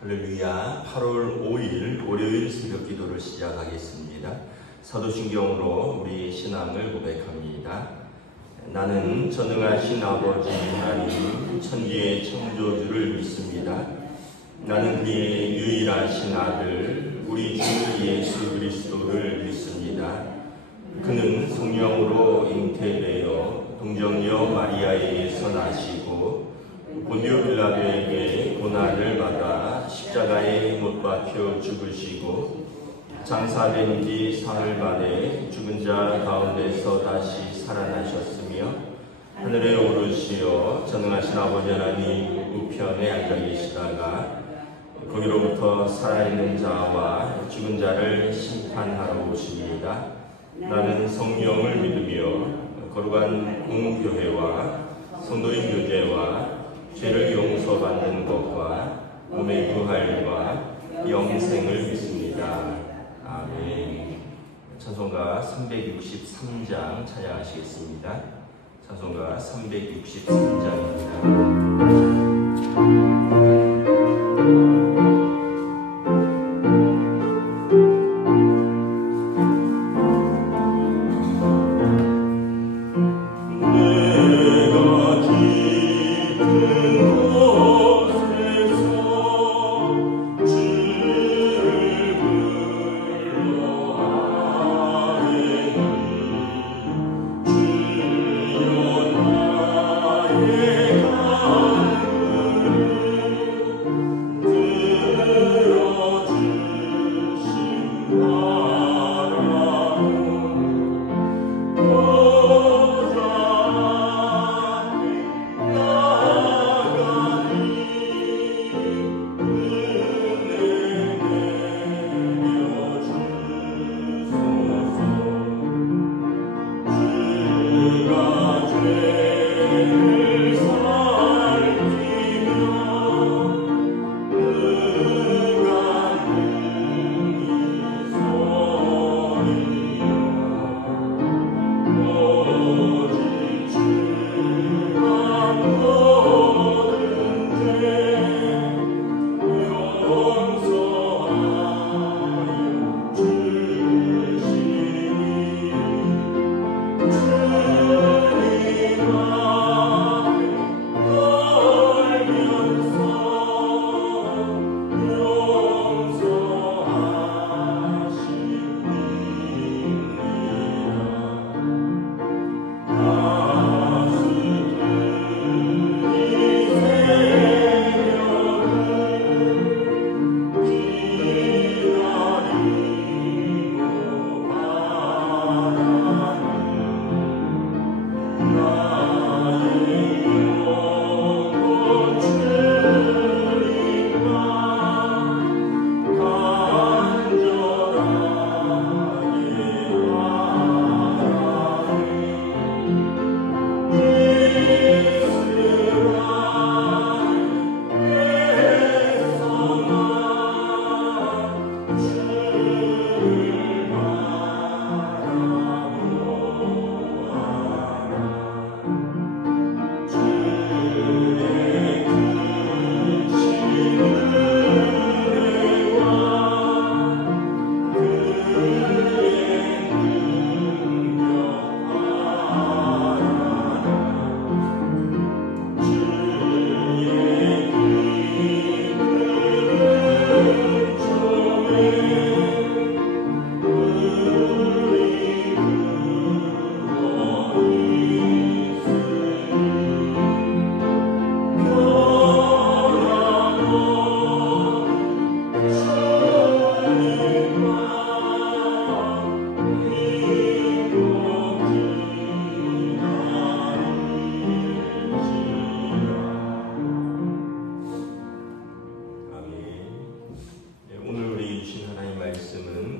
할렐루야. 8월 5일 월요일 새벽 기도를 시작하겠습니다. 사도신경으로 우리 신앙을 고백합니다. 나는 전능하신 아버지 하나님 천지의 창조주를 믿습니다. 나는 그의 유일하신 아들 우리 주 예수 그리스도를 믿습니다. 그는 성령으로 잉태되어 동정녀 마리아에게서 나시고 본디오 빌라도에게 고난을 받아 십자가에 못 박혀 죽으시고 장사된 지 사흘 만에 죽은 자 가운데서 다시 살아나셨으며 하늘에 오르시어 전능하신 아버지 하나님 우편에 앉아 계시다가 거기로부터 살아있는 자와 죽은 자를 심판하러 오십니다. 나는 성령을 믿으며 거룩한 공교회와 성도의 교제와 죄를 용서받는 것과 몸의 부활과 영생을 믿습니다. 아멘. 찬송가 363장 찬양하시겠습니다. 찬송가 363장입니다.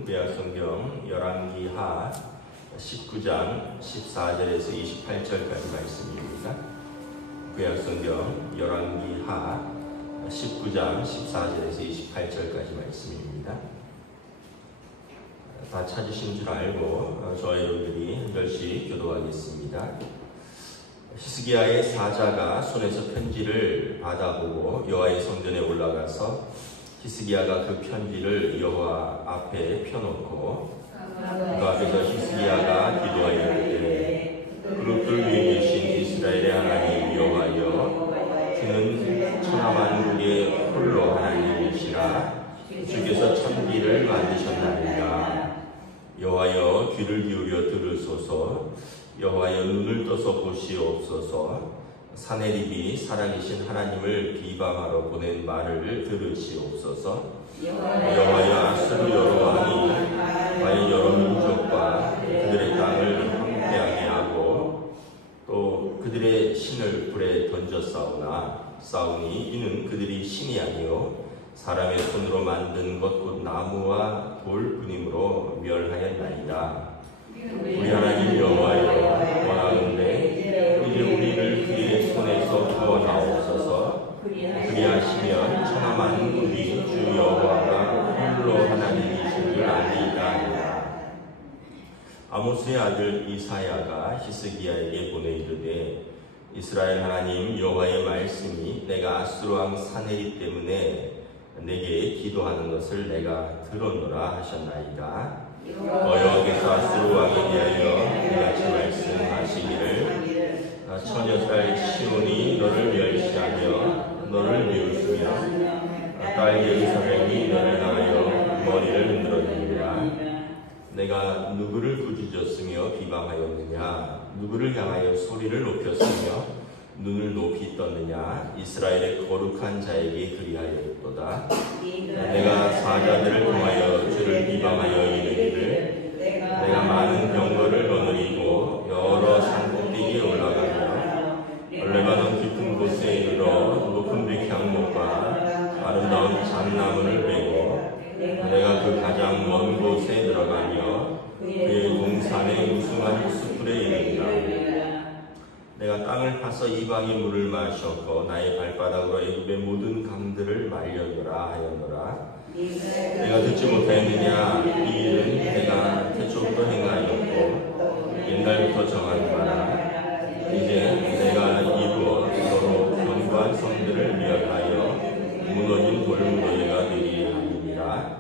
구약성경 열왕기하 19장 14절에서 28절까지 말씀입니다. 구약성경 열왕기하 19장 14절에서 28절까지 말씀입니다. 다 찾으신 줄 알고 저와 여러분들이 한 절씩 교도하겠습니다. 히스기야의 사자가 손에서 편지를 받아보고 여호와의 성전에 올라가서 히스기야가 그 편지를 여호와 앞에 펴놓고 그 앞에서 히스기야가 기도하였는데 그룹들 위에 계신 이스라엘의 하나님 여호와여, 주는 천하만국의 홀로 하나님이시라. 주께서 천지를 만드셨나이다. 여호와여, 귀를 기울여 들으소서. 여호와여, 눈을 떠서 보시옵소서. 사내립이 살아계신 하나님을 비방하러 보낸 말을 들으시옵소서. 여호와여, 아수르 여러 왕이 과연 여러 민족과 그들의 땅을 황폐하게 하고 또 그들의 신을 불에 던져 싸우니 이는 그들이 신이 아니요 사람의 손으로 만든 것 곧 나무와 돌뿐이므로 멸하였나이다. 우리 하나님 여호와여, 원하건대 이제 우리를 그의 손에서 구원하옵소서. 그리하시면 천하만국이 주 여호와가 홀로 하나님이신 줄 알리이다. 아모스의 아들 이사야가 히스기야에게 보내 이르되 이스라엘 하나님 여호와의 말씀이 내가 아수르 왕 사내립 때문에 내게 기도하는 것을 내가 들었노라 하셨나이다. 여호와께서 아수르 왕에 대하여 이같이 말씀하시기를 처녀살 시온이 너를 멸시하며 너를 비웃으며 딸 예루살렘이 너를 향하여 머리를 흔들었느니라. 내가 누구를 꾸짖었으며 비방하였느냐? 누구를 향하여 소리를 높였으며 눈을 높이 떴느냐? 이스라엘의 거룩한 자에게 그리하였도다. 내가 사자들을 통하여 주를 비방하여 이르기를 내가 많은 병거를 거느리고 여러 산 꼭대기에 올라가며 레바논 깊은 곳에 이르러 높은 백향목과 아름다운 잣나무를 베고 내가 그 가장 먼 곳에 들어가며 그의 동산의 우승한 숲풀에 이르리라. 내가 땅을 파서 이방의 물을 마셨고 나의 발바닥으로 애굽의 모든 강들을 말렸노라 하였노라. 내가 듣지 못하였느냐? 이 일은 내가 태초부터 행하였고 옛날부터 정한 바라. 이제 내가 이루어 서로 견고한 성들을 멸하여 무너진 돌무더기가 되리 함이니라.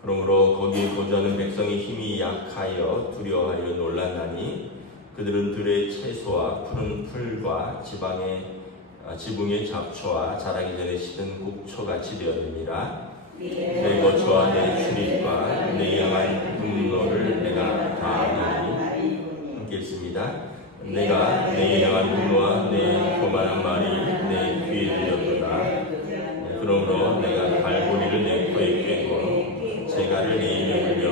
그러므로 거기에 거주하는 백성의 힘이 약하여 두려워하려 놀랐나니 그들은 들의 채소와 푸른 풀과 지붕의 잡초와 자라기 전에 시든 곡초같이 되었느니라. 내 거처와 내 출입과 내 향한 분노를 내가 다 아노니. 함께 읽습니다. 내가 내 향한 분노와 내 교만한 말이 내 귀에 들렸도다. 그러므로 내가 갈고리를 내 코에 꿰고 재갈을 내 입에 물며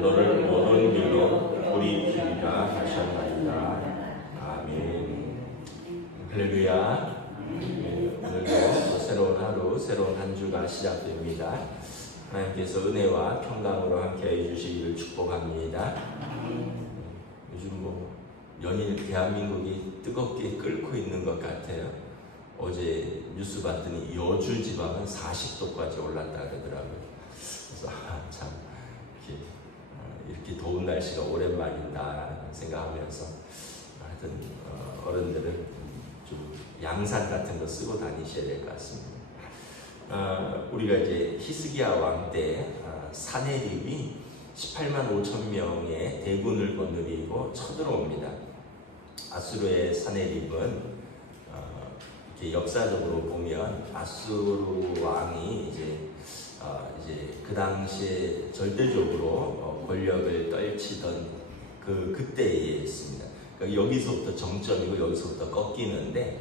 너를 모든 길로 돌이키리라 하셨나이다. 아멘. 할렐루야. 오늘도 새로운 하루, 새로운 한 주가 시작됩니다. 하나님께서 은혜와 평강으로 함께해 주시기를 축복합니다. 요즘 연일 대한민국이 뜨겁게 끓고 있는 것 같아요. 어제 뉴스 봤더니 여주 지방은 40도까지 올랐다 그러더라고요. 그래서 참 이렇게 더운 날씨가 오랜만이다 생각하면서 하여튼 어른들은 좀 양산 같은 거 쓰고 다니셔야 될 것 같습니다. 우리가 이제 히스기야 왕 때 사내립이 18만 5천 명의 대군을 거느리고 쳐들어옵니다. 아수르의 사내립은 이렇게 역사적으로 보면 아수르 왕이 이제 그 당시에 절대적으로 권력을 떨치던 그때에 있습니다. 그러니까 여기서부터 정점이고 여기서부터 꺾이는데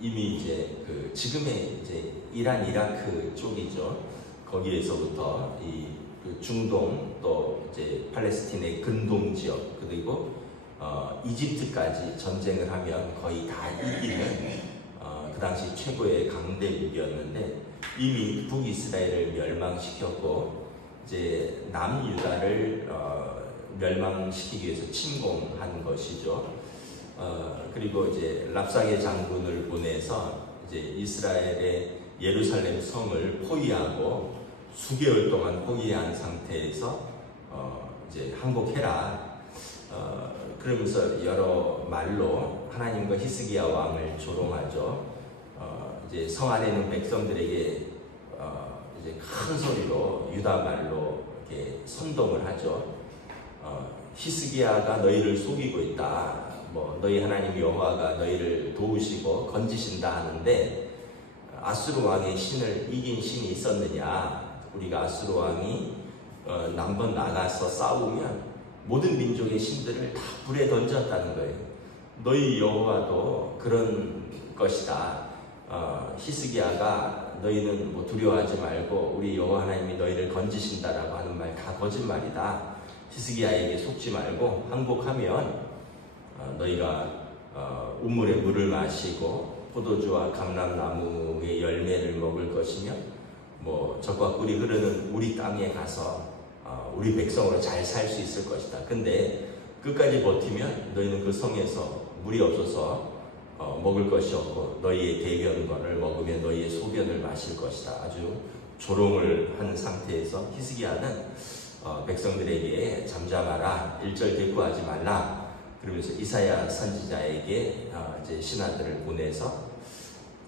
이미 이제 지금의 이제 이란 이라크 쪽이죠. 거기에서부터 그 중동 또 이제 팔레스틴의 근동 지역 그리고 이집트까지 전쟁을 하면 거의 다 이기는 그 당시 최고의 강대국이었는데 이미 북이스라엘을 멸망시켰고 이제 남유다를 멸망시키기 위해서 침공한 것이죠. 그리고 이제 랍사게 장군을 보내서 이제 이스라엘의 예루살렘 성을 포위하고 수개월 동안 포위한 상태에서 이제 항복해라. 그러면서 여러 말로 하나님과 히스기야 왕을 조롱하죠. 이제 성 안에 있는 백성들에게 이제 큰 소리로 유다 말로 이렇게 선동을 하죠. 히스기야가 너희를 속이고 있다. 뭐 너희 하나님 여호와가 너희를 도우시고 건지신다 하는데 아수르 왕의 신을 이긴 신이 있었느냐? 우리가 아수르 왕이 남번 나가서 싸우면 모든 민족의 신들을 다 불에 던졌다는 거예요. 너희 여호와도 그런 것이다. 히스기야가 너희는 뭐 두려워하지 말고 우리 여호와 하나님이 너희를 건지신다라고 하는 말 다 거짓말이다. 히스기야에게 속지 말고 항복하면 너희가 우물의 물을 마시고 포도주와 감람나무의 열매를 먹을 것이며 뭐 적과 꿀이 흐르는 우리 땅에 가서 우리 백성으로 잘 살 수 있을 것이다. 근데 끝까지 버티면 너희는 그 성에서 물이 없어서 먹을 것이 없고 너희의 대변권을 먹으면 너희의 소변을 마실 것이다. 아주 조롱을 한 상태에서 히스기야는 백성들에게 잠잠하라, 1절 대꾸하지 말라. 그러면서 이사야 선지자에게 이제 신하들을 보내서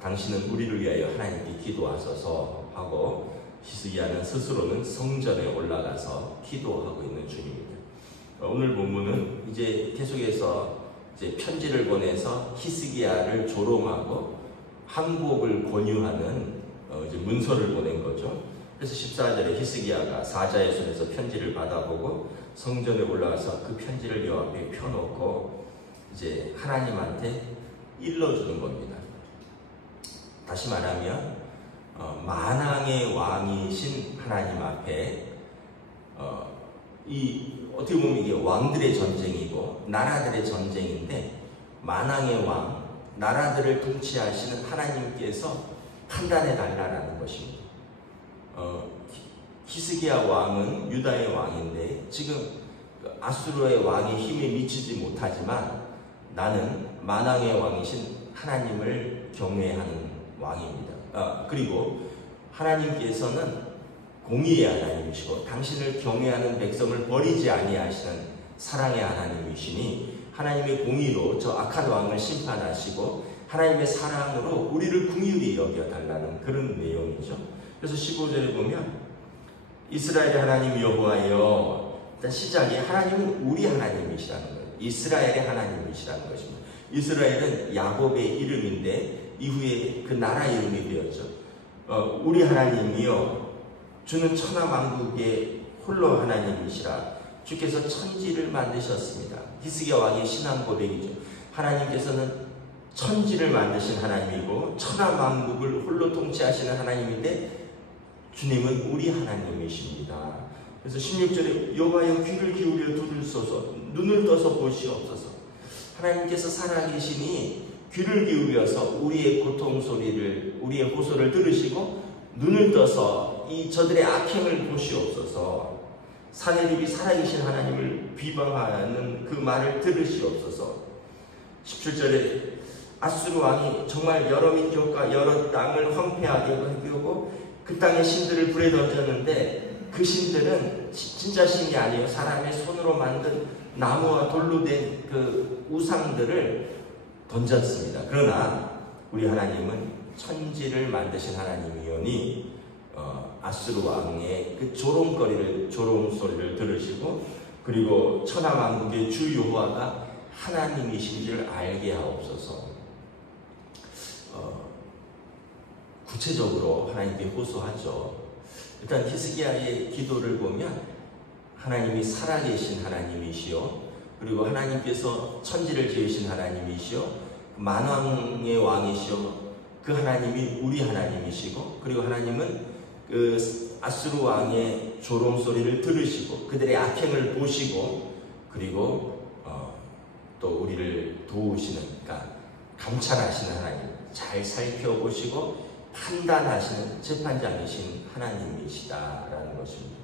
당신은 우리를 위하여 하나님께 기도하소서 하고 히스기야는 스스로는 성전에 올라가서 기도하고 있는 중입니다. 오늘 본문은 이제 계속해서 이제 편지를 보내서 히스기야를 조롱하고 항복을 권유하는 이제 문서를 보낸 거죠. 그래서 14절에 히스기야가 사자의 손에서 편지를 받아보고 성전에 올라가서 그 편지를 여 앞에 펴놓고 이제 하나님한테 일러주는 겁니다. 다시 말하면 만왕의 왕이신 하나님 앞에 어떻게 보면 이게 왕들의 전쟁이고 나라들의 전쟁인데 만왕의 왕, 나라들을 통치하시는 하나님께서 판단해 달라는 것입니다. 히스기야 왕은 유다의 왕인데 지금 아수르의 왕의 힘에 미치지 못하지만 나는 만왕의 왕이신 하나님을 경외하는 왕입니다. 그리고 하나님께서는 공의의 하나님이시고 당신을 경외하는 백성을 버리지 아니하시는 사랑의 하나님이시니 하나님의 공의로 저 악한 왕을 심판하시고 하나님의 사랑으로 우리를 긍휼히 여겨달라는 그런 내용이죠. 그래서 15절에 보면 이스라엘의 하나님 여호와여, 일단 시작이 하나님은 우리 하나님이시라는 거예요. 이스라엘의 하나님이시라는 것입니다. 이스라엘은 야곱의 이름인데 이후에 그 나라 이름이 되었죠. 우리 하나님이여, 주는 천하만국의 홀로 하나님이시라. 주께서 천지를 만드셨습니다. 히스기야 왕의 신앙 고백이죠. 하나님께서는 천지를 만드신 하나님이고 천하만국을 홀로 통치하시는 하나님인데 주님은 우리 하나님이십니다. 그래서 16절에 여호와여 귀를 기울여 들으소서, 눈을 떠서 보시옵소서. 하나님께서 살아계시니 귀를 기울여서 우리의 고통 소리를, 우리의 호소를 들으시고 눈을 떠서 이 저들의 악행을 보시옵소서. 사내립이 살아계신 하나님을 비방하는 그 말을 들으시옵소서. 17절에 아수르 왕이 정말 여러 민족과 여러 땅을 황폐하게 하고 그 땅의 신들을 불에 던졌는데 그 신들은 진짜 신이 아니에요. 사람의 손으로 만든 나무와 돌로 된 그 우상들을 던졌습니다. 그러나 우리 하나님은 천지를 만드신 하나님이오니 아수르 왕의 그 조롱거리를, 조롱소리를 들으시고 그리고 천하만국의 주 여호와가 하나님이신지를 알게 하옵소서. 구체적으로 하나님께 호소하죠. 일단 히스기야의 기도를 보면 하나님이 살아계신 하나님이시요, 그리고 하나님께서 천지를 지으신 하나님이시요, 만왕의 왕이시요, 그 하나님이 우리 하나님이시고, 그리고 하나님은 그 아수르 왕의 조롱소리를 들으시고 그들의 악행을 보시고 그리고 또 우리를 도우시는, 그러니까 감찰하시는 하나님, 잘 살펴보시고 판단하시는 재판장이신 하나님이시다라는 것입니다.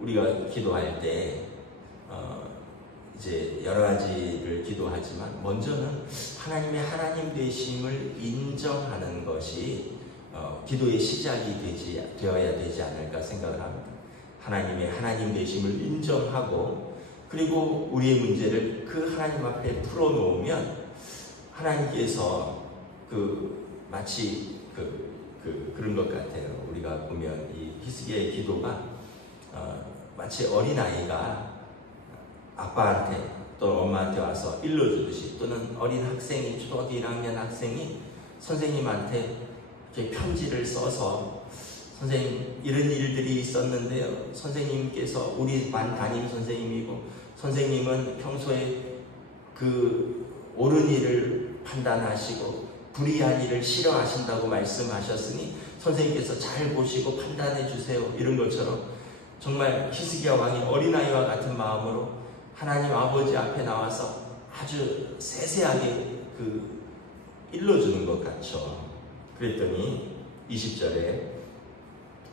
우리가 기도할 때 이제 여러 가지를 기도하지만 먼저는 하나님의 하나님 되심을 인정하는 것이 기도의 시작이 되어야 되지 않을까 생각을 합니다. 하나님의 하나님 되심을 인정하고 그리고 우리의 문제를 그 하나님 앞에 풀어놓으면 하나님께서 마치 그런 것 같아요. 우리가 보면 이 히스기야의 기도가 마치 어린아이가 아빠한테 또 엄마한테 와서 일러주듯이, 또는 어린 학생이, 초등학교 1학년 학생이 선생님한테 이렇게 편지를 써서, 선생님 이런 일들이 있었는데요, 선생님께서 우리 반 담임 선생님이고 선생님은 평소에 옳은 일을 판단하시고 불의한 일을 싫어하신다고 말씀하셨으니 선생님께서 잘 보시고 판단해 주세요. 이런 것처럼 정말 히스기야 왕이 어린아이와 같은 마음으로 하나님 아버지 앞에 나와서 아주 세세하게 일러주는 것 같죠. 그랬더니 20절에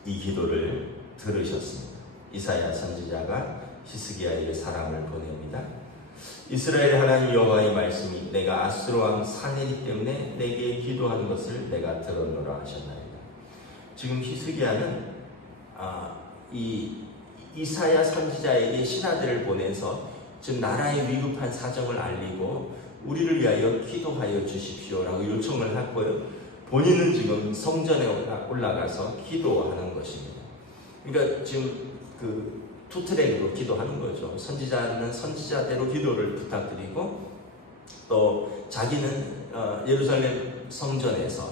이 기도를 들으셨습니다. 이사야 선지자가 히스기야에게 사람을 보냅니다. 이스라엘 하나님 여호와의 말씀이 내가 아수르 왕 사내립 때문에 내게 기도하는 것을 내가 들었노라 하셨나이다. 지금 히스기야는 이 이사야 선지자에게 신하들을 보내서 지금 나라의 위급한 사정을 알리고 우리를 위하여 기도하여 주십시오라고 요청을 했고요. 본인은 지금 성전에 올라가서 기도하는 것입니다. 그러니까 지금 투트랙으로 기도하는 거죠. 선지자는 선지자대로 기도를 부탁드리고, 또 자기는 예루살렘 성전에서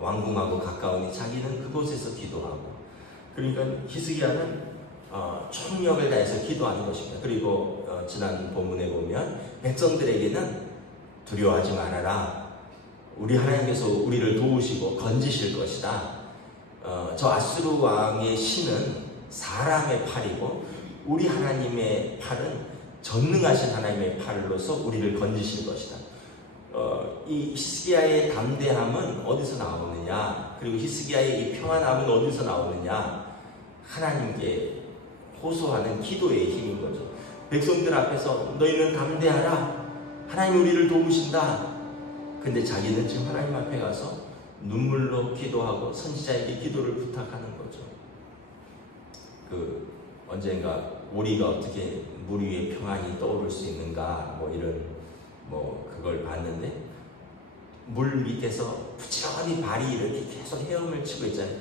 왕궁하고 가까우니 자기는 그곳에서 기도하고, 그러니까 히스기야는 총력을 다해서 기도하는 것입니다. 그리고 지난 본문에 보면 백성들에게는 두려워하지 말아라, 우리 하나님께서 우리를 도우시고 건지실 것이다. 저 아수르 왕의 신은 사람의 팔이고 우리 하나님의 팔은 전능하신 하나님의 팔로서 우리를 건지실 것이다. 이 히스기야의 담대함은 어디서 나오느냐, 그리고 히스기야의 이 평안함은 어디서 나오느냐, 하나님께 호소하는 기도의 힘인 거죠. 백성들 앞에서 너희는 담대하라, 하나님 우리를 도우신다. 근데 자기는 지금 하나님 앞에 가서 눈물로 기도하고 선지자에게 기도를 부탁하는 거죠. 언젠가 우리가 어떻게 물 위에 평안이 떠오를 수 있는가, 그걸 봤는데, 물 밑에서 부지런히 발이 이렇게 계속 헤엄을 치고 있잖아요.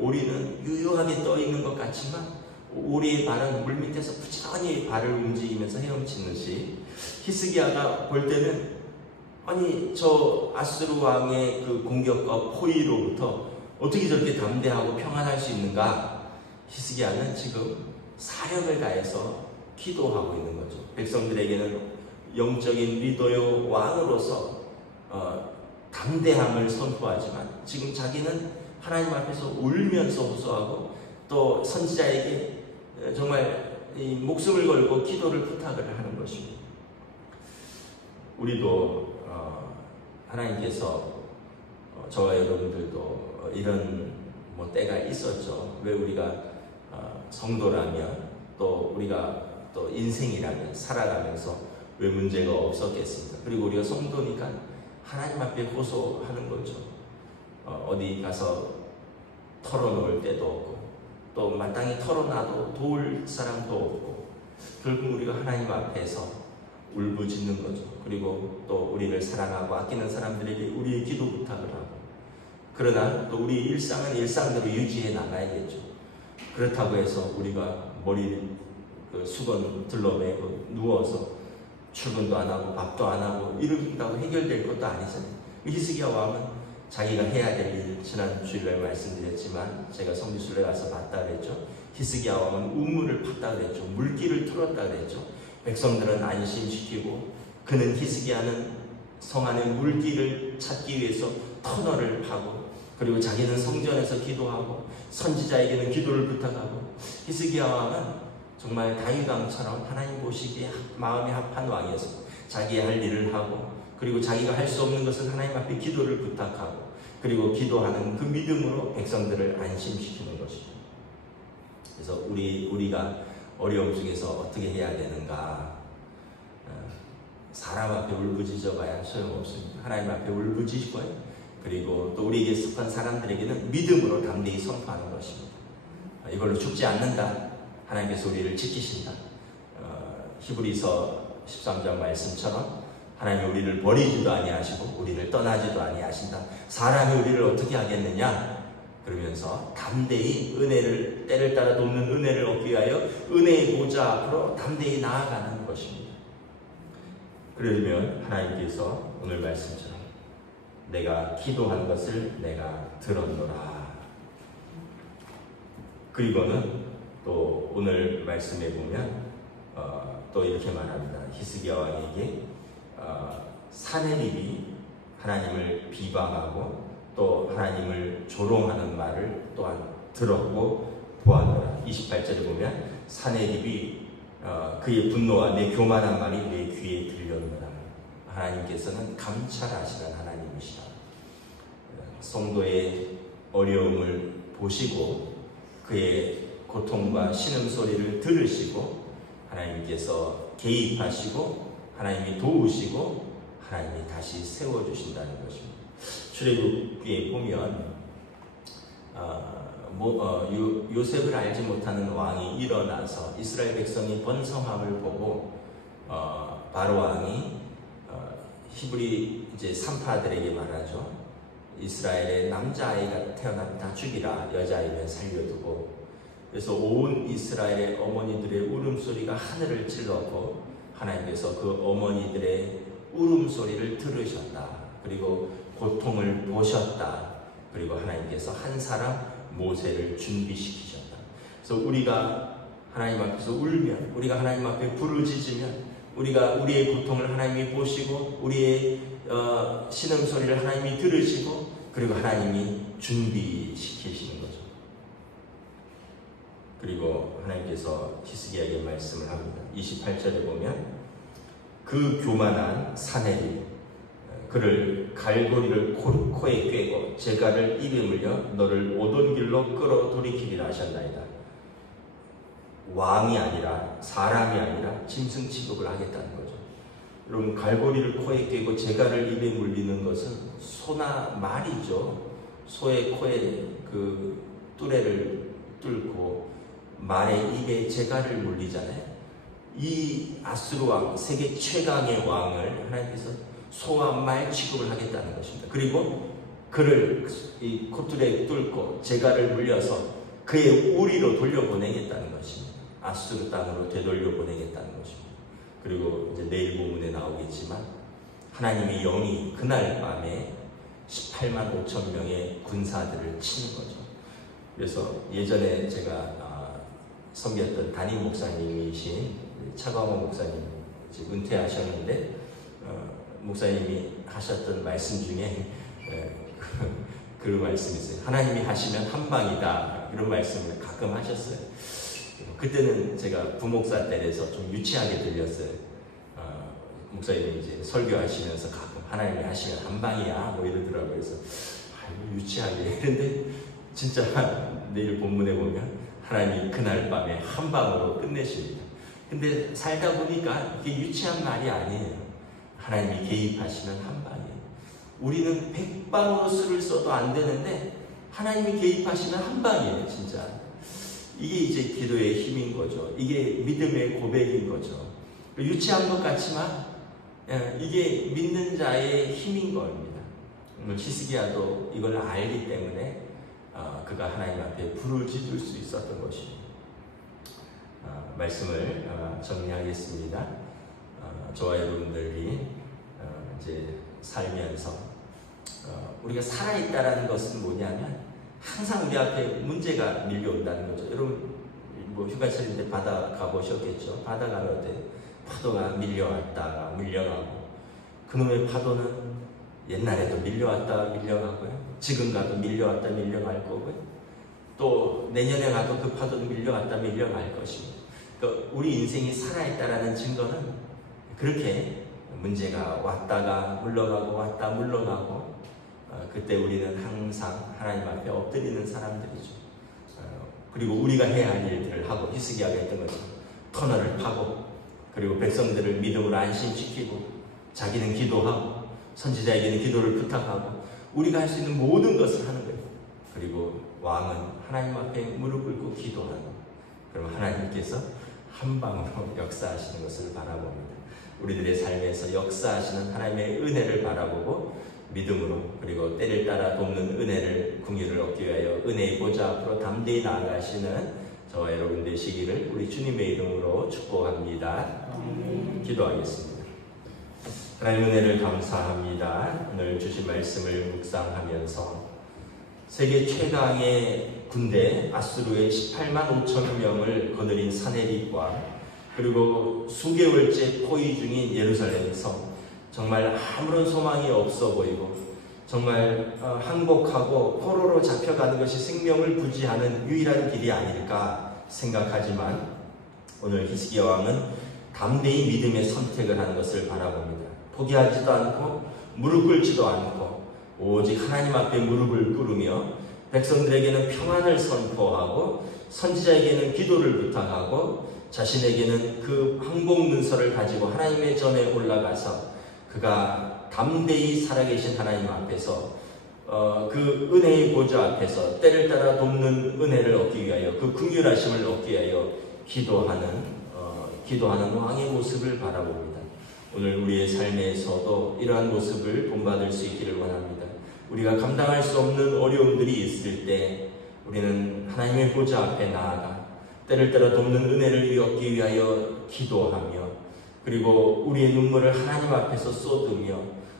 오리는 유유하게 떠 있는 것 같지만 오리의 발은 물 밑에서 부지런히 발을 움직이면서 헤엄치듯이, 히스기야가 볼 때는 아니 저 아수르 왕의 공격과 포위로부터 어떻게 저렇게 담대하고 평안할 수 있는가. 히스기야는 지금 사력을 다해서 기도하고 있는 거죠. 백성들에게는 영적인 리더요 왕으로서 담대함을 선포하지만 지금 자기는 하나님 앞에서 울면서 호소하고, 또 선지자에게 정말 이 목숨을 걸고 기도를 부탁을 하는 것입니다. 우리도 하나님께서 저와 여러분들도 이런 때가 있었죠. 왜 우리가 성도라면, 또 우리가 또 인생이라면 살아가면서 왜 문제가 없었겠습니까? 그리고 우리가 성도니까 하나님 앞에 호소하는 거죠. 어디 가서 털어놓을 데도 없고, 또 마땅히 털어놔도 도울 사람도 없고, 결국 우리가 하나님 앞에서 울부짖는 거죠. 그리고 또 우리를 사랑하고 아끼는 사람들에게 우리의 기도 부탁을 하고, 그러나 또 우리 일상은 일상대로 유지해 나가야겠죠. 그렇다고 해서 우리가 머리 수건 둘러매고 누워서 출근도 안 하고 밥도 안 하고 이런다고 해결될 것도 아니잖아요. 히스기야 왕은 자기가 해야 될 일, 지난 주일날 말씀드렸지만 제가 성지순례 가서 봤다 그랬죠. 히스기야 왕은 우물을 팠다 그랬죠. 물길을 뚫었다 그랬죠. 백성들은 안심시키고, 그는 히스기야는 성 안에 물길을 찾기 위해서 터널을 파고, 그리고 자기는 성전에서 기도하고 선지자에게는 기도를 부탁하고, 히스기야 왕은 정말 다윗 왕처럼 하나님 보시기에 마음이 합한 왕이었습니다. 자기의 할 일을 하고, 그리고 자기가 할 수 없는 것은 하나님 앞에 기도를 부탁하고, 그리고 기도하는 그 믿음으로 백성들을 안심시키는 것입니다. 그래서 우리가 어려움 중에서 어떻게 해야 되는가? 사람 앞에 울부짖어 봐야 소용없습니다. 하나님 앞에 울부짖고요. 그리고 또 우리에게 속한 사람들에게는 믿음으로 담대히 선포하는 것입니다. 이걸로 죽지 않는다. 하나님께서 우리를 지키신다. 히브리서 13장 말씀처럼 하나님 우리를 버리지도 아니하시고 우리를 떠나지도 아니하신다. 사람이 우리를 어떻게 하겠느냐? 그러면서 담대히 은혜를 때를 따라 돕는 은혜를 얻기 위하여 은혜의 보좌 앞으로 담대히 나아가는 것입니다. 그러면 하나님께서 오늘 말씀처럼 내가 기도한 것을 내가 들었노라. 그리고는 또 오늘 말씀에 보면 또 이렇게 말합니다. 히스기야 왕에게 사내립이 하나님을 비방하고 또 하나님을 조롱하는 말을 또한 들었고 보았노라. 28절에 보면 사내립이 그의 분노와 내 교만한 말이 내 귀에 들렸노라. 하나님께서는 감찰하시는 하나님이시다. 성도의 어려움을 보시고 그의 고통과 신음소리를 들으시고 하나님께서 개입하시고 하나님이 도우시고 하나님이 다시 세워주신다는 것입니다. 출애굽기에 보면 요셉을 알지 못하는 왕이 일어나서 이스라엘 백성이 번성함을 보고 바로 왕이 히브리 이제 산파들에게 말하죠. 이스라엘의 남자아이가 태어나면 다 죽이라, 여자아이면 살려두고. 그래서 온 이스라엘의 어머니들의 울음소리가 하늘을 찔렀고 하나님께서 그 어머니들의 울음소리를 들으셨다. 그리고 고통을 보셨다. 그리고 하나님께서 한 사람 모세를 준비시키셨다. 그래서 우리가 하나님 앞에서 울면, 우리가 하나님 앞에 부르짖으면, 우리가 우리의 고통을 하나님이 보시고 우리의 신음소리를 하나님이 들으시고 그리고 하나님이 준비시키시는 거죠. 그리고 하나님께서 히스기야에게 말씀을 합니다. 28절에 보면 그 교만한 사내립 그를 갈고리를 코에 꿰고 재갈을 입에 물려 너를 오던 길로 끌어 돌이키리라 하셨나이다. 왕이 아니라 사람이 아니라 짐승 취급을 하겠다는 거죠. 여러분, 갈고리를 코에 꿰고 재갈을 입에 물리는 것은 소나 말이죠. 소의 코에 그 뚜레를 뚫고 말의 입에 재갈을 물리잖아요. 이 아수르 왕, 세계 최강의 왕을 하나님께서 소와 말 취급을 하겠다는 것입니다. 그리고 그를 이 콧뚜레에 뚫고 재갈을 물려서 그의 우리로 돌려보내겠다는 것입니다. 아수르 땅으로 되돌려보내겠다는 것입니다. 그리고 이제 내일 본문에 나오겠지만 하나님의 영이 그날 밤에 18만 5천 명의 군사들을 치는 거죠. 그래서 예전에 제가 섬겼던 담임 목사님이신 차광호 목사님 이제 은퇴하셨는데 목사님이 하셨던 말씀 중에 그런 말씀이 있어요. 하나님이 하시면 한방이다. 이런 말씀을 가끔 하셨어요. 그때는 제가 부목사 때라서 좀 유치하게 들렸어요. 목사님이 이제 설교하시면서 가끔 하나님이 하시면 한방이야 뭐 이러더라고요. 그래서 아이고 유치하게. 그런데 진짜 내일 본문에 보면 하나님이 그날 밤에 한방으로 끝내십니다. 근데 살다 보니까 이게 유치한 말이 아니에요. 하나님이 개입하시면 한방이에요. 우리는 100방으로 수를 써도 안 되는데 하나님이 개입하시면 한방이에요. 진짜 이게 이제 기도의 힘인 거죠. 이게 믿음의 고백인 거죠. 유치한 것 같지만 이게 믿는 자의 힘인 겁니다. 히스기야도 이걸 알기 때문에 그가 하나님 앞에 부르짖을 수 있었던 것입니다. 말씀을 정리하겠습니다. 저와 여러분들이 이제 살면서 우리가 살아있다라는 것은 뭐냐면 항상 우리 앞에 문제가 밀려온다는 거죠. 여러분 뭐 휴가철인데 바다 가보셨겠죠. 바다 가는데 파도가 밀려왔다가 밀려가고 그놈의 파도는 옛날에도 밀려왔다가 밀려가고요. 지금 가도 밀려왔다 밀려갈 거고요. 또 내년에 가도 그 파도는 밀려왔다 밀려갈 것입니다. 그러니까 우리 인생이 살아있다라는 증거는 그렇게 문제가 왔다가 물러가고 왔다 물러가고 그때 우리는 항상 하나님 앞에 엎드리는 사람들이죠. 그리고 우리가 해야 할 일들을 하고 히스기야가 했던 것처럼 터널을 파고 그리고 백성들을 믿음으로 안심시키고 자기는 기도하고 선지자에게는 기도를 부탁하고 우리가 할 수 있는 모든 것을 하는 거예요. 그리고 왕은 하나님 앞에 무릎 꿇고 기도하는 거예요. 그럼 하나님께서 한 방으로 역사하시는 것을 바라봅니다. 우리들의 삶에서 역사하시는 하나님의 은혜를 바라보고 믿음으로 그리고 때를 따라 돕는 은혜를 긍휼을 얻기 위하여 은혜의 보좌 앞으로 담대히 나아가시는 저와 여러분 되시기를 우리 주님의 이름으로 축복합니다. 기도하겠습니다. 하나님 은혜를 감사합니다. 오늘 주신 말씀을 묵상하면서 세계 최강의 군대 아수르의 18만 5천 명을 거느린 사내립과 그리고 수개월째 포위 중인 예루살렘에서 정말 아무런 소망이 없어 보이고 정말 항복하고 포로로 잡혀가는 것이 생명을 부지하는 유일한 길이 아닐까 생각하지만 오늘 히스기야 왕은 담대히 믿음의 선택을 하는 것을 바라봅니다. 포기하지도 않고 무릎 꿇지도 않고 오직 하나님 앞에 무릎을 꿇으며 백성들에게는 평안을 선포하고 선지자에게는 기도를 부탁하고 자신에게는 그 항복 문서를 가지고 하나님의 전에 올라가서 그가 담대히 살아계신 하나님 앞에서 그 은혜의 보좌 앞에서 때를 따라 돕는 은혜를 얻기 위하여 그 긍휼하심을 얻기 위하여 기도하는 왕의 모습을 바라봅니다. 오늘 우리의 삶에서도 이러한 모습을 본받을 수 있기를 원합니다. 우리가 감당할 수 없는 어려움들이 있을 때 우리는 하나님의 보좌 앞에 나아가 때를 따라 돕는 은혜를 얻기 위하여 기도하며 그리고 우리의 눈물을 하나님 앞에서 쏟으며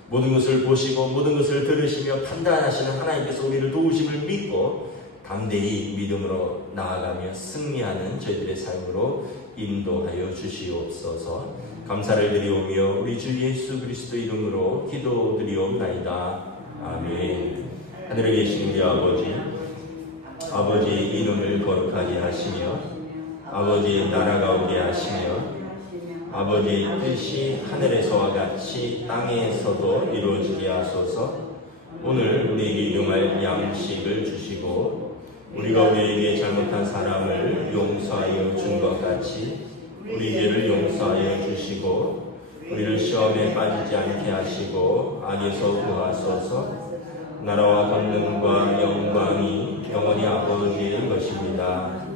모든 것을 보시고 모든 것을 들으시며 판단하시는 하나님께서 우리를 도우심을 믿고 담대히 믿음으로 나아가며 승리하는 저희들의 삶으로 인도하여 주시옵소서. 감사를 드리오며 우리 주 예수 그리스도 이름으로 기도드리옵나이다. 아멘. 하늘에 계신 우리 아버지 이름을 거룩하게 하시며 아버지 나라가 오게 하시며 아버지 뜻이 하늘에서와 같이 땅에서도 이루어지게 하소서. 오늘 우리에게 일용할 양식을 주시고 우리가 우리에게 잘못한 사람을 용서하여 준 것 같이 우리 죄를 용서하여 주시고 우리를 시험에 빠지지 않게 하시고 악에서 구하소서. 나라와 권능과 영광이 영원히 아버지의 것입니다.